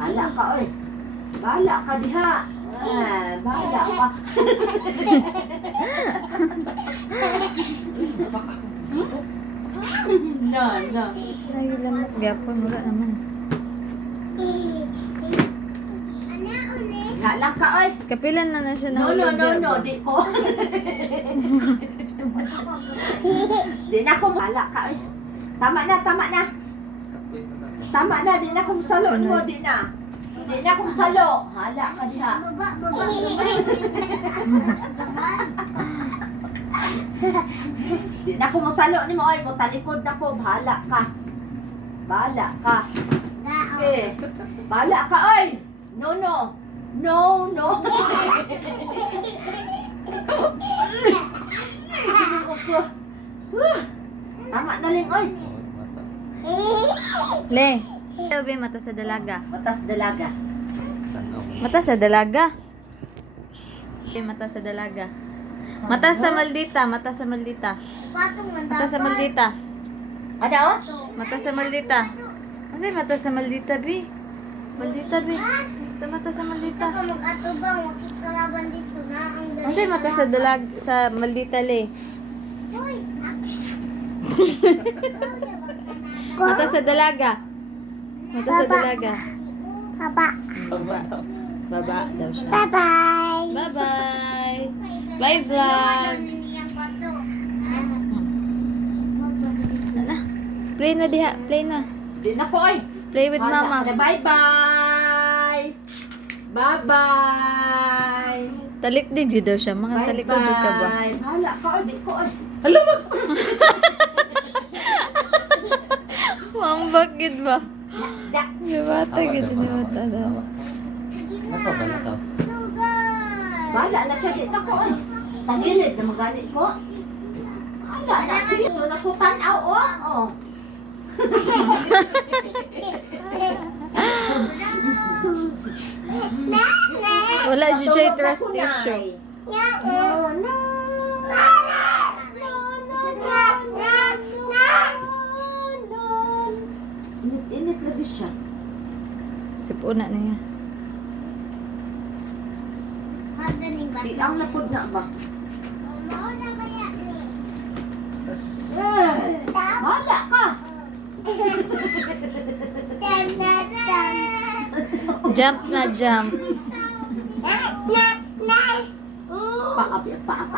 Bahala ka, oy. Bahala ka diha. Bahala ka. No. Ay, lamok. Gapon, mura naman. Lang ka, oy. Kapilan na siya No, nahulog. di ko. Di na ko bahala ka, oy. Tama na. Tama na, di na kong salo mo, di na. Di na kong salo. Hala ka diha. Di na ko mo salo ni mo, oy. Mo talikod na ko. Bahala ka. Eh, bahala ka, oy. No. Tama na lang, oy. Le. Sabi, mata sa dalaga. Matas dalaga. Mata sa dalaga. Mata sa dalaga. Mata sa maldita. Mata sa maldita. Mata sa maldita. Ano? Mata sa maldita. Kasi mata sa maldita, bi. Maldita, bi. Sa mata sa maldita. Kasi mata sa dalag sa maldita, le. Mata sa dalaga. Mata sa dalaga. Baba daw siya. Bye-bye. Bye-bye. Bye, vlog. Play na diha. Play na. Di na ko, oy. Play with mama. Bye-bye. Bye-bye. Talik di jud daw siya. Mga talik ko jud ka ba? Bahala ka, oy. Di ko, oy. Mambag gid ba? Da. Gibata gid ni mata daw. Bahala na siya. Di na ko, oy. Tagilid na magalit ko. Bahala na. Sige, ito na ko tanaw, oh. Wala jud siya trust issue. No. Init lagi siya. Sipuna na niya. Di ang napod na ba? Bahala ka. Jump na jump. Paap.